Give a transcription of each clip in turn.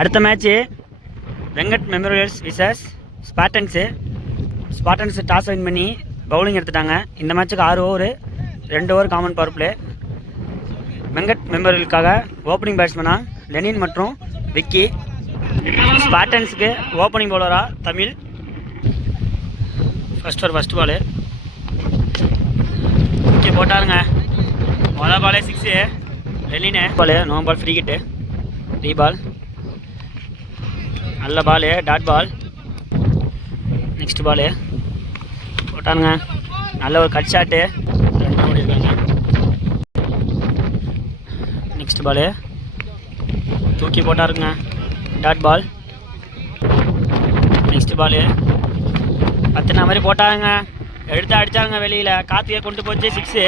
அடுத்த match Venkat memorials versus Spartans. Spartans toss win பண்ணி bowling எடுத்துட்டாங்க. இந்த மேட்ச்சுக்கு 6 over, 2 over common power play. Venkat மெமோரியலுக்காக ஓப்பனிங் பேட்ஸ்மேனாக லெனின் மற்றும் விக்கி. ஸ்பாட்டன்ஸுக்கு ஓப்பனிங் பவுலராக தமிழ். ஃபஸ்ட் பாலு விக்கி போட்டாருங்க. மொதல் பாலே 6. Lenin ball, no ball, free hit, re ball. நல்ல ball, dot ball. Next ball போட்டானுங்க. நல்ல ஒரு கட் ஷாட்டு, 2 ஓடிருக்காங்க. நெக்ஸ்ட் பாலு தூக்கி போட்டாருங்க, டாட் பால். நெக்ஸ்ட் பாலு பத்துனா மாதிரி போட்டாங்க, எடுத்து அடித்தாங்க வெளியில், கார்த்திகை கொண்டு போச்சு 6.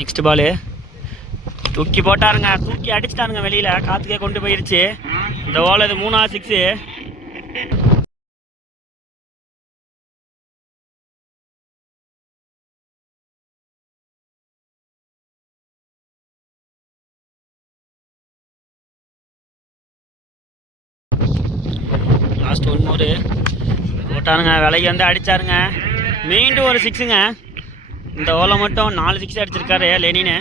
நெக்ஸ்ட் பாலு தூக்கி போட்டாருங்க, தூக்கி அடிச்சிட்டாருங்க வெளியில், கார்த்திகை கொண்டு போயிருச்சு. இந்த ஓவர் இது 3ஆவது 6. லாஸ்ட் 1 ஓவர் போட்டாருங்க, விலைக்கு வந்து அடித்தாருங்க. மீண்டும் ஒரு 6ங்க. இந்த ஓவரில் மட்டும் 4 6 அடிச்சிருக்காரு லெனின்னு.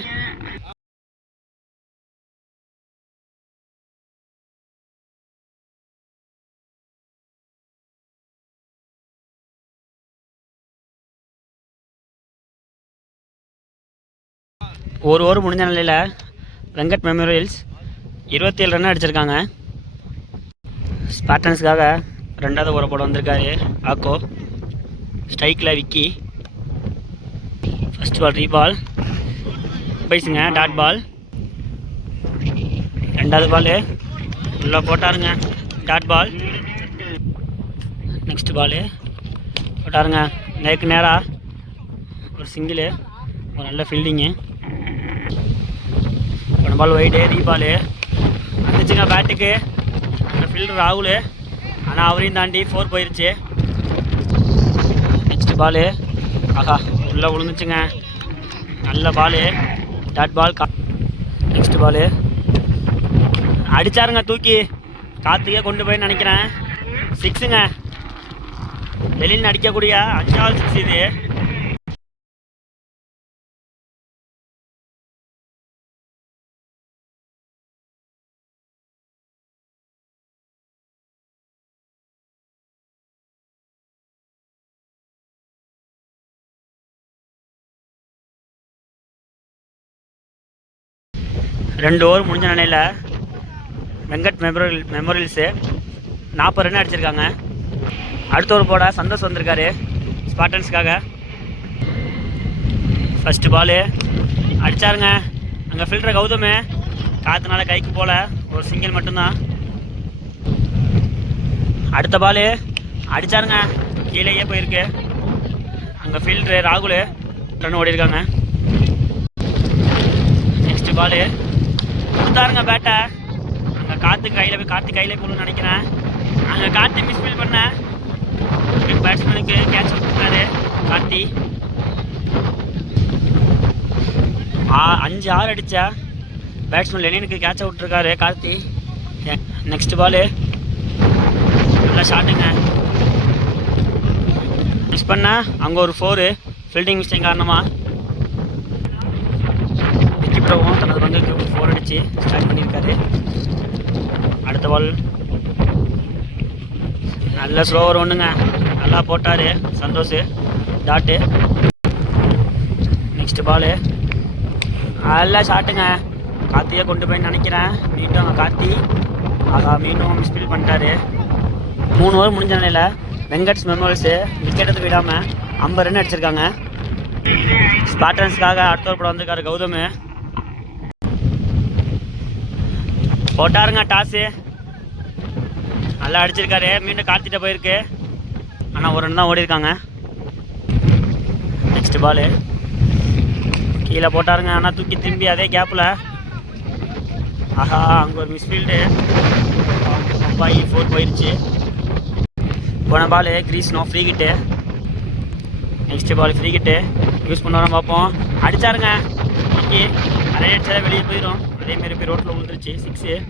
ஒரு ஓவர் முடிஞ்ச நிலையில் வெங்கட் மெமோரியல்ஸ் 27 ரன் அடிச்சிருக்காங்க. ஸ்பாட்டன்ஸுக்காக 2வது ஓவர் போட வந்திருக்காரு ஆக்கோ. ஸ்ட்ரைக்கில் விக்கி. ஃபஸ்ட் பால் ரீ பால், பைஸுங்க, டாட் பால். 2வது பால் உள்ளே போட்டாருங்க, டாட் பால். நெக்ஸ்ட் பால் போட்டாருங்க, நேருக்கு நேராக ஒரு சிங்கிள், ஒரு நல்ல ஃபீல்டிங்கு. போன பால் ஒயிட்டு, ரீ பால் வந்துச்சுங்க பேட்டுக்கு. அந்த ஃபீல்டர் ராகுல், ஆனால் அவரையும் தாண்டி 4 போயிருச்சு. நெக்ஸ்ட் பால் ஆஹா உள்ளே விழுந்துச்சுங்க, நல்ல பால், டாட் பால். நெக்ஸ்ட் பால் அடித்தாருங்க தூக்கி, கார்த்திகை கொண்டு போய் நினைக்கிறேன் 6ங்க. வெளியில் அடிக்கக்கூடிய 5வது 6 இது. ரெண்டு ஓவர் முடிஞ்ச நிலையில் வெங்கட் மெமோரியல்ஸு 40 ரன் அடிச்சிருக்காங்க. அடுத்த ஓவர் போட சந்தோஷ் வந்திருக்காரு ஸ்பாட்டன்ஸுக்காக. ஃபஸ்ட்டு பாலு அடித்தாருங்க, அங்கே ஃபில்டர் கௌதம், காற்றுனால கைக்கு போல, ஒரு சிங்கிள் மட்டும்தான். அடுத்த பாலு அடித்தாருங்க, கீழேயே போயிருக்கு. அங்கே ஃபீல்டரு ராகுல் ரன் ஓடிருக்காங்க. நெக்ஸ்ட் பாலு கொடுத்தாருங்க பேட்டை, அங்கே கார்த்திக் கையில் போகணும்னு நினைக்கிறேன். அங்கே கார்த்தி மிஸ்ஃபீல் பண்ண பேட்ஸ்மேனுக்கு கேட்ச் கொடுத்துருக்காரு கார்த்தி. 5-6 அடித்தா பேட்ஸ்மேன் லெனினுக்கு கேட்சை விட்டுருக்காரு கார்த்தி. நெக்ஸ்ட் பாலு நல்லா ஷாட்டுங்க, மிஸ் பண்ண அங்கே ஒரு 4 ஃபீல்டிங் மிஸ்டேக் காரணமாக. விக்கி ப்ரோவும் தனது பங்குக்கு 4 அடித்து ஸ்டார்ட் பண்ணியிருக்காரு. அடுத்த பால் நல்ல ஸ்லோவர் ஒன்றுங்க, நல்லா போட்டார் சந்தோஷ், டாட்டு. நெக்ஸ்ட் பாலு நல்லா ஷாட்டுங்க, கார்த்தியை கொண்டு போய் நினைக்கிறேன். மீண்டும் அங்கே கார்த்தி ஆகா மீண்டும் மிஸ்ஃபீல் பண்ணிட்டாரு. 3 ஓவர் முடிஞ்ச நிலையில் வெங்கட்ஸ் மெமோரியல்ஸு விக்கெட்டை விடாமல் 50 ரன் அடிச்சிருக்காங்க. ஸ்பாட்டன்ஸுக்காக அடுத்த ஓவர் போட வந்திருக்காரு கௌதம். போட்டாருங்க டாஸு, நல்லா அடிச்சிருக்காரு. மீண்டும் கார்த்திட்ட போயிருக்கு, ஆனால் ஒரு ரன் தான் ஓடி இருக்காங்க. நெக்ஸ்ட் பாலு கீழே போட்டாருங்க, ஆனால் தூக்கி திரும்பி அதே கேப்பில் ஆஹா அங்கே ஒரு மிஸ்ஃபீல்டு. பாய் 4 போயிடுச்சு. போன பால் கிரீஸ் நோ ஃப்ரீ கிட்டு. நெக்ஸ்ட் பால் ஃப்ரீ கிட்டு யூஸ் பண்ணுறோம் பார்ப்போம். அடித்தாருங்க. ஓகே நிறைய அடிச்சாலே வெளியே போயிடும். அதேமாரி போய் ரோட்டில் விழுந்துருச்சு 6.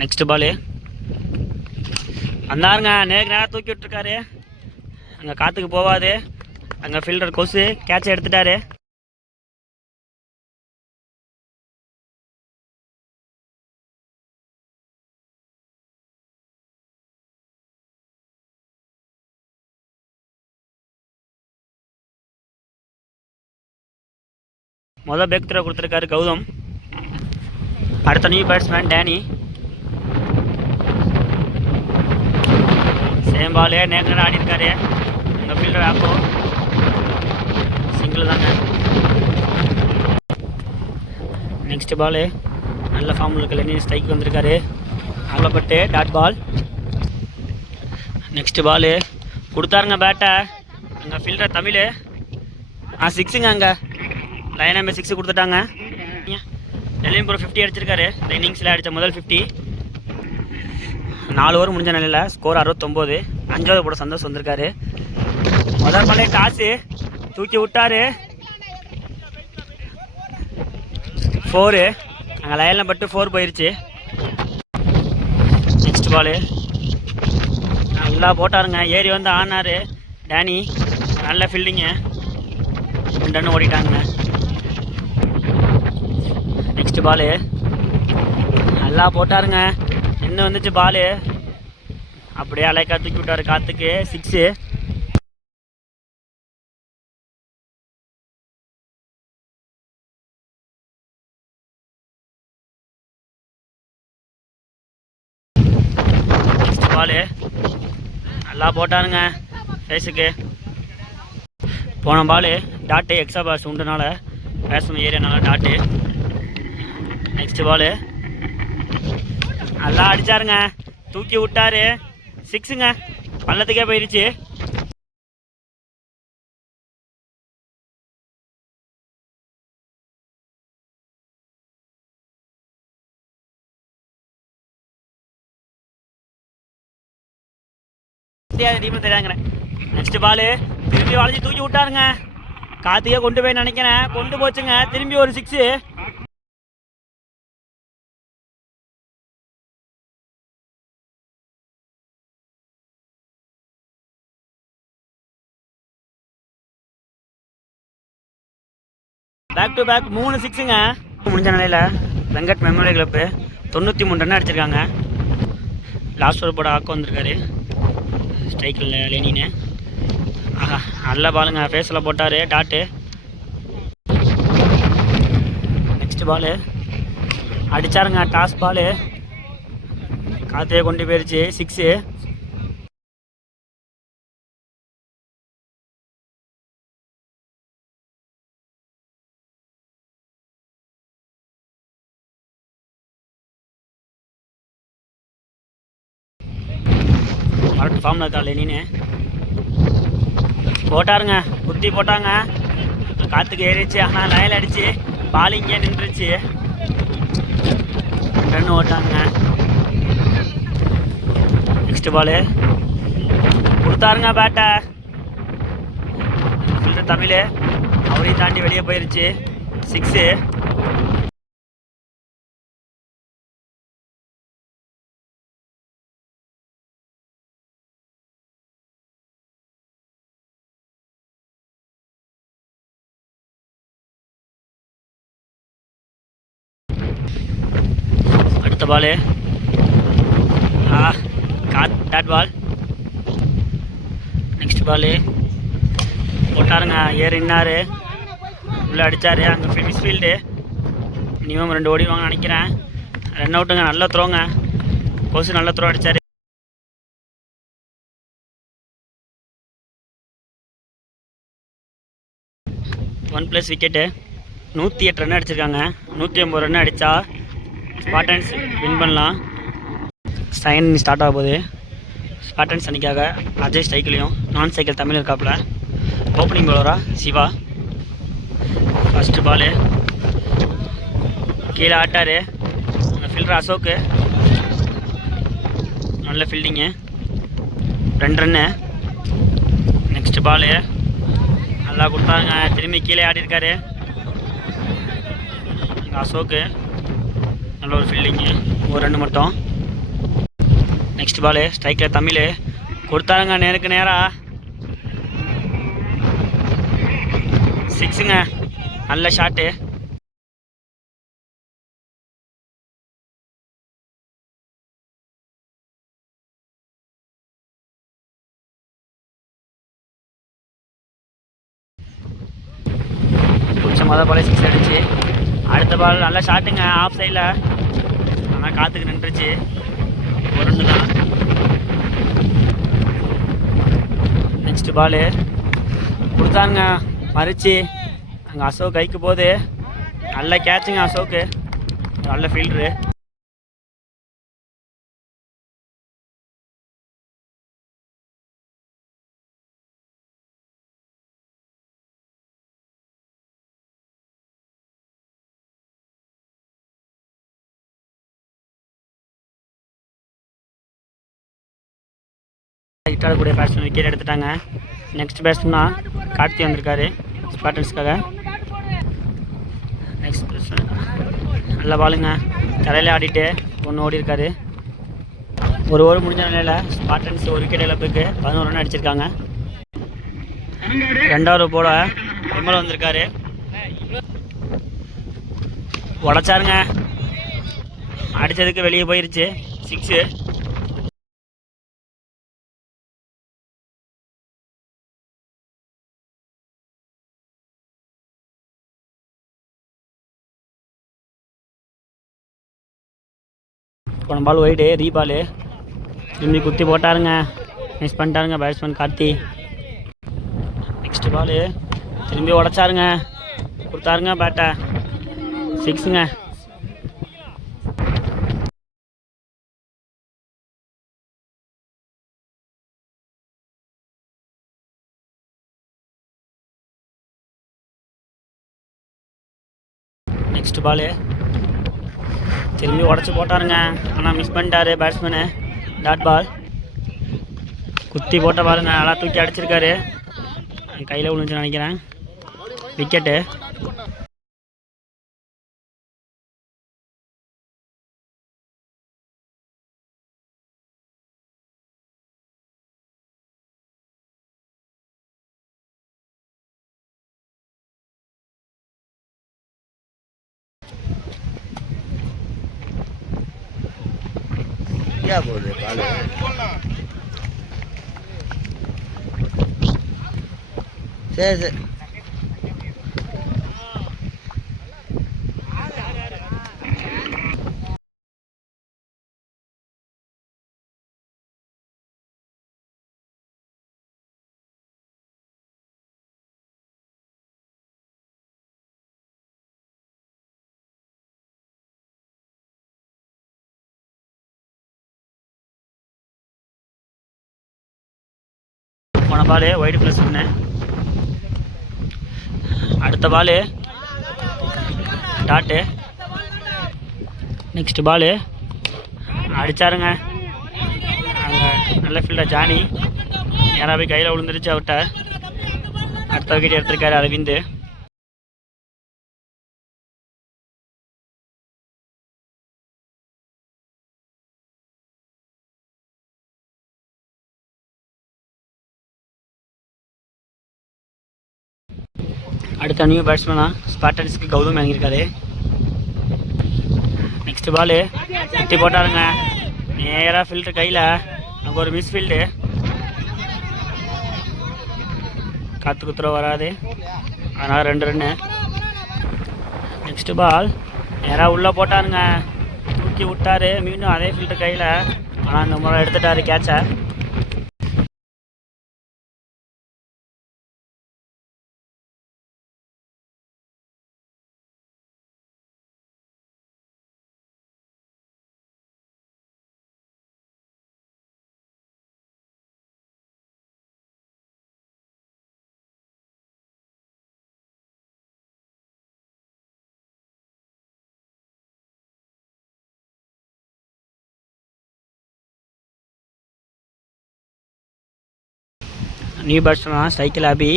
நெக்ஸ்ட் பாலு வந்தாருங்க. நேராக தூக்கி விட்டுருக்காரு. அங்கே காற்றுக்கு போகாது. அங்கே ஃபீல்டர் கொசு கேட்சை எடுத்துட்டாரு. முதல் பேக் த்ரோ கொடுத்துருக்காரு கௌதம். அடுத்த new batsman Danny. Same ball நேரம் ஆடி இருக்காரு. அங்கே ஃபீல்டர் ஆப்போ சிங்கிள் தாங்க. நெக்ஸ்ட் பாலு நல்ல ஃபார்மில் இருக்க லெனின் ஸ்ட்ரைக் வந்திருக்காரு. அகலப்பட்டு டாட் பால். நெக்ஸ்ட் பாலு கொடுத்தாருங்க பேட்டை. அங்கே ஃபீல்டர் தமிழ் 6ங்க. அங்கே லைன் நம்பர் 6 கொடுத்துட்டாங்க. டெல்லியும் ப்ரோ 50 அடிச்சிருக்காரு. இந்த இன்னிங்ஸில் அடித்த முதல் 50. 4 ஓவர் முடிஞ்ச நிலையில் ஸ்கோர் 69. 5வது போட சந்தோஷம் வந்திருக்காரு. முதல் பாலே காசு தூக்கி விட்டாரு. 4. அங்கே லைனில் பட்டு 4 போயிடுச்சு. நெக்ஸ்ட் பாலு நல்லா போட்டாருங்க. ஏறி வந்து ஆனார் டேனி. நல்ல ஃபீல்டிங்கு. 2 ரன் ஓடிட்டாங்க. நெக்ஸ்ட் பாலு நல்லா போட்டாருங்க. இன்னும் வந்துச்சு பாலு. அப்படியே அலைக்கா தூக்கி விட்டாரு காற்றுக்கு. 6. நெக்ஸ்ட் பாலு நல்லா போட்டாருங்க ஃபேஸுக்கு. போன பாலு டாட்டு எக்ஸ்ட்ரா பாஸ் உண்டுனால பேட்ஸ்மேன் ஏரியானால டாட்டு. நெக்ஸ்ட் பாலு நல்லா அடிச்சாருங்க. தூக்கி விட்டாரு. 6ங்க. பள்ளத்துக்கே போயிடுச்சு. தெரியாதுங்கிறேன். நெக்ஸ்ட் பாலு திரும்பி வளைஞ்சி தூக்கி விட்டாருங்க. காத்துக்கே கொண்டு போய் நினைக்கிறேன். கொண்டு போச்சுங்க. திரும்பி ஒரு 6. பேக் டு பேக் 3 6ங்க. முடிஞ்ச நிலையில் வெங்கட் மெமோரியல் கிளப்பு 93 ரன் அடிச்சிருக்காங்க. லாஸ்ட் ஓவர் போட ஆக்க வந்திருக்காரு ஸ்ட்ரைக்கில் லெனின்னு. ஆஹா நல்ல பாலுங்க. ஃபேஸில் போட்டார் டாட்டு. நெக்ஸ்ட் பாலு அடித்தாருங்க. டாஸ் பாலு காத்தையே கொண்டு போயிடுச்சு. 6. கரெக்ட் ஃபார்மில் இருக்கா லெனின்னு. போட்டாருங்க. குத்தி போட்டாங்க. காற்றுக்கு ஏறிச்சு. ஆனால் லைனில் அடிச்சு பால் இங்கே நின்றுச்சு. 2 ரன் ஓட்டாங்க. நெக்ஸ்ட் பாலு கொடுத்தாருங்க பேட்டை. ஃபீல்டர் தமிழ் அவரையும் தாண்டி வெளியே போயிடுச்சு. 6. அடுத்த பாலு டாட் பால். நெக்ஸ்ட் பாலு போட்டாருங்க. ஏறினார். உள்ளே அடித்தார். அங்கே மிஸ் ஃபீல்டு. மினிமம் 2 ஓடிடுவாங்கன்னு நினைக்கிறேன். ரன் அவுட்டுங்க. நல்ல த்ரோங்க. கொசு நல்ல த்ரோ அடித்தார். One plus wicket. 108 ரன் அடிச்சிருக்காங்க. 180 ரன் அடித்தா ஸ்பாட்டன்ஸ் வின் பண்ணலாம். செகண்ட் இன்னிங் ஸ்டார்ட் ஆக போகுது. ஸ்பாட்டன்ஸ் அன்றைக்காக அஜய் ஸ்ட்ரைக்லையும் நான் சைக்கிள் தமிழ் இருக்காப்புல. ஓப்பனிங் பவுலரா சிவா. ஃபஸ்ட்டு பாலு கீழே ஆட்டார். ஃபீல்டர் அசோக்கு நல்ல ஃபீல்டிங்கு, 2 ரன்னு. நெக்ஸ்ட் பாலு நல்லா கொடுத்தாங்க, திரும்பி கீழே ஆடிருக்காரு அசோக்கு. நல்ல ஒரு ஃபீல்டிங்கு, 1 ரன்னு மட்டும். நெக்ஸ்ட் பாலு ஸ்ட்ரைக்கில் தமிழ் கொடுத்தாருங்க, நேருக்கு நேராக 6ங்க. நல்ல ஷாட்டு. பிடிச்ச பால் 6 அடிச்சு. அடுத்த பால் நல்ல ஷாட்டுங்க, ஆஃப் சைடில். ஆனால் காற்றுக்கு நின்றுச்சு. 1 ரன்னு தான். நெக்ஸ்ட் பாலு கொடுத்தாங்க, மறிச்சு அங்கே அசோக் கைக்கு போகுது. நல்ல கேட்சுங்க அசோக்கு, நல்ல ஃபீல்டரு. ஹிட் ஆடக்கூடிய பேட்ஸ்மேன் விக்கெட் எடுத்துட்டாங்க. நெக்ஸ்ட் பேட்ஸ்மேன் கார்த்தி வந்திருக்காரு ஸ்பாட்டன்ஸ்க்காக. நெக்ஸ்ட் பேட்ஸ்மேன் நல்ல பாலுங்க, தலையில் ஆடிட்டு 1 ஓடி இருக்காரு. 1 ஓவர் முடிஞ்ச நிலையில் ஸ்பாட்டன்ஸ் 1 விக்கெட் இழப்புக்கு 11 ரன் அடிச்சிருக்காங்க. 2வது போல விமல் வந்திருக்காரு, உடச்சாருங்க, அடித்ததுக்கு வெளியே போயிருச்சு 6. போன பால் ஒயிடு, ரீபாலு திரும்பி குத்தி போட்டாருங்க, மிஸ் பண்ணிட்டாருங்க பேட்ஸ்மேன் கார்த்தி. நெக்ஸ்ட் பாலு திரும்பி உடச்சாருங்க, கொடுத்தாருங்க பேட்டை, 6ங்க. நெக்ஸ்ட் பாலு திரும்பி உடச்சி போட்டாருங்க, ஆனால் மிஸ் பண்ணிட்டாரு பேட்ஸ்மேனு. டாட் பால் குத்தி போட்ட பாருங்க, நல்லா தூக்கி அடிச்சிருக்காரு, கையில் விழுந்துச்சு நினைக்கிறேன். விக்கெட்டு. போகுது பாலு. சரி சரி. போன பால் ஒயிட் ப்ளஸ் 1. அடுத்த பால் டாட்டு. நெக்ஸ்ட் பால் அடித்தாருங்க, அங்கே நல்ல ஃபீல்டர் ஜானி, நேராக போய் கையில் விழுந்துருச்சு அவர்கிட்ட. அடுத்த விக்கெட் எடுத்திருக்காரு அரவிந்த். அடுத்த நியூ பேட்ஸ்மேனா ஸ்பாட்டன்ஸ்க்கு கௌதம் இறங்கியிருக்காரு. நெக்ஸ்ட் பால் குத்தி போட்டாருங்க, நேராக ஃபீல்டர் கையில். அங்கே ஒரு மிஸ் ஃபீல்டு, காற்று குத்துற வராது, அதனால் 2 ரன்னு. நெக்ஸ்ட் பால் நேராக உள்ளே போட்டாருங்க, தூக்கி விட்டார், மீண்டும் அதே ஃபீல்டர் கையில். ஆனால் அந்த முறை எடுத்துட்டாரு கேட்சை. நியூ பேட்ஸ்மேன் சைக்கிள் அபி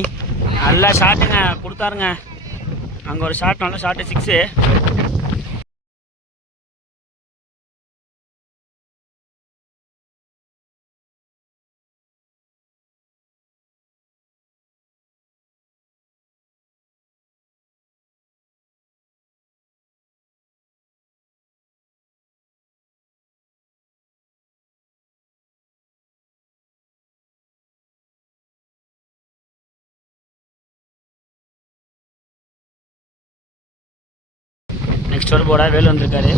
நல்லா ஷாட்டுங்க கொடுத்தாருங்க. அங்கே ஒரு ஷாட், நல்ல ஷாட்டு, 6. நெக்ஸ்ட் ஒரு போட வேலு வந்திருக்காரு.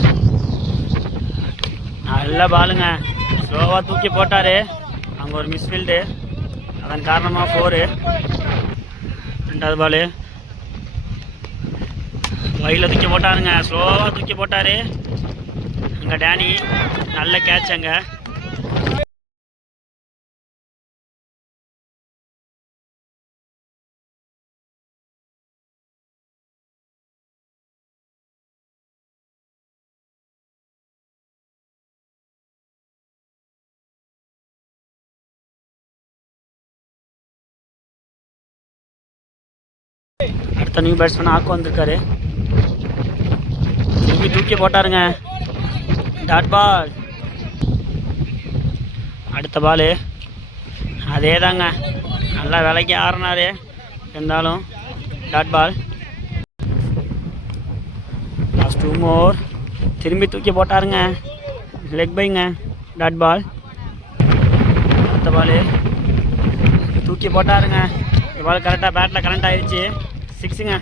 நல்ல பாலுங்க, ஸ்லோவாக தூக்கி போட்டார். அங்கே ஒரு மிஸ்ஃபீல்டு, அதன் காரணமாக 4. ரெண்டாவது பாலு வயலில் தூக்கி போட்டாருங்க, ஸ்லோவாக தூக்கி போட்டார். அங்கே டேனி நல்ல கேட்ச். அங்கே அடுத்த நியூ பேட்ஸ்மேன் ஆக்கு வந்திருக்காரு. திரும்பி தூக்கி போட்டாருங்க, டாட் பால். அடுத்த பாலு அதே தாங்க, நல்லா விலைக்கு ஆறினாரு, இருந்தாலும் டாட் பால். லாஸ்ட் 2 மோர். திரும்பி தூக்கி போட்டாருங்க, லெக் பைங்க, டாட் பால். அடுத்த பாலு தூக்கி போட்டாருங்க, இந்த பால் கரெக்டாக பேட்டில் கனெக்ட் ஆயிடுச்சு, 6ங்க.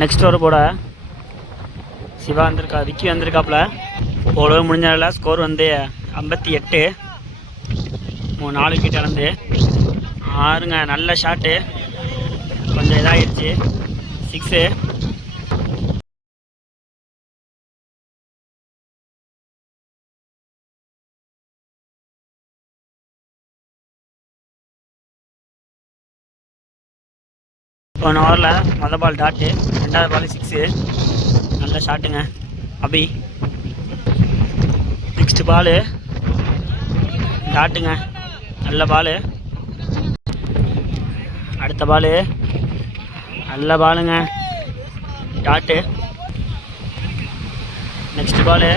நெக்ஸ்ட் ஒரு போட சிவா வந்திருக்கா, விக்கி வந்திருக்காப்புல. போடவே முடிஞ்சதில்ல. ஸ்கோர் வந்து 58. 4 விக்கெட் இழந்து 6ங்க. நல்ல ஷாட்டு, கொஞ்சம் இதாகிடுச்சு, 6. போன ஓவரில் மொதல் பால் டாட்டு, ரெண்டாவது பால் 6. நல்ல ஷாட்டுங்க அபி. நெக்ஸ்ட் பாலு டாட்டுங்க, நல்ல பாலு. அடுத்த பாலு நல்ல பாலுங்க, டாட்டு. நெக்ஸ்ட் பாலு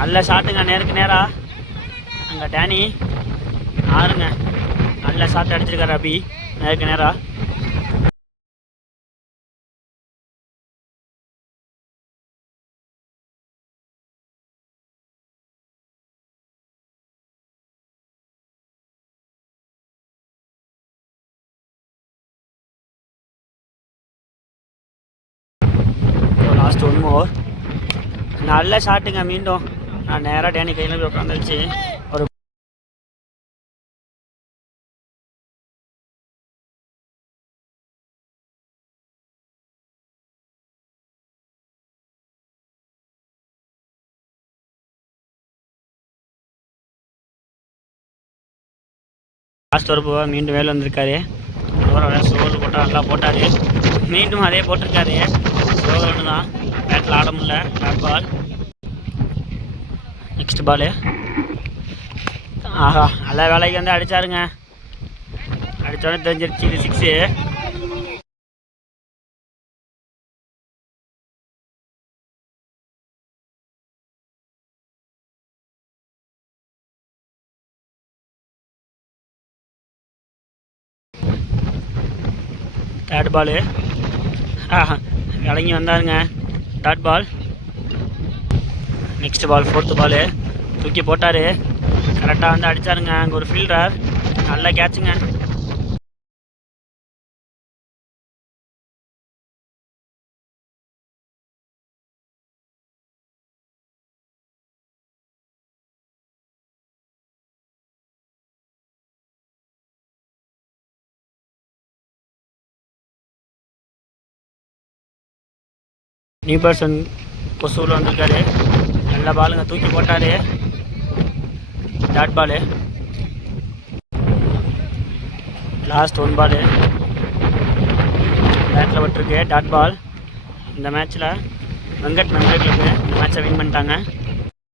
நல்ல ஷாட்டுங்க, நேருக்கு நேராக. அங்கே டேனி 6ங்க. நல்ல ஷாட் அடிச்சிருக்காரு அபி, நேருக்கு நேராக. லாஸ்ட் 1 மோர். நல்ல ஷாட்டுங்க, மீண்டும் நான் நேராக டேனி கையில் போய் உட்காந்துருச்சு. ஒரு லாஸ்ட் ஒரு போக மீண்டும் வேலை வந்திருக்காரு. அவரோட சோறு போட்டால் நல்லா போட்டார், மீண்டும் அதே போட்டிருக்காரு. சோறு ஒன்று தான், பேட்டில் ஆட முடியல, பேட் பால். நெக்ஸ்ட் பாலு ஆஹா, நல்ல வேலைக்கு வந்து அடித்தாருங்க. அடித்தோடனே தெரிஞ்சிருச்சு இது 6. தேர்ட் பாலு இறங்கி வந்தாருங்க, dot ball. Next ball 4th ball தூக்கி போட்டார், கரெக்டாக வந்து அடித்தாருங்க. அங்கே ஒரு ஃபீல்டர், நல்ல கேட்சுங்க. நியூ பர்சன் கொசூரில் வந்திருக்காரு. நல்ல பாலுங்க, தூக்கி போட்டார். டாட் பாலு, லாஸ்ட் 1 பாலு பேட்டில் விட்டுருக்கு. Dot ball. இந்த மேட்ச்சில் வெங்கட் மெமோரியல் கிளப்பு இந்த மேட்சை வின் பண்ணிட்டாங்க.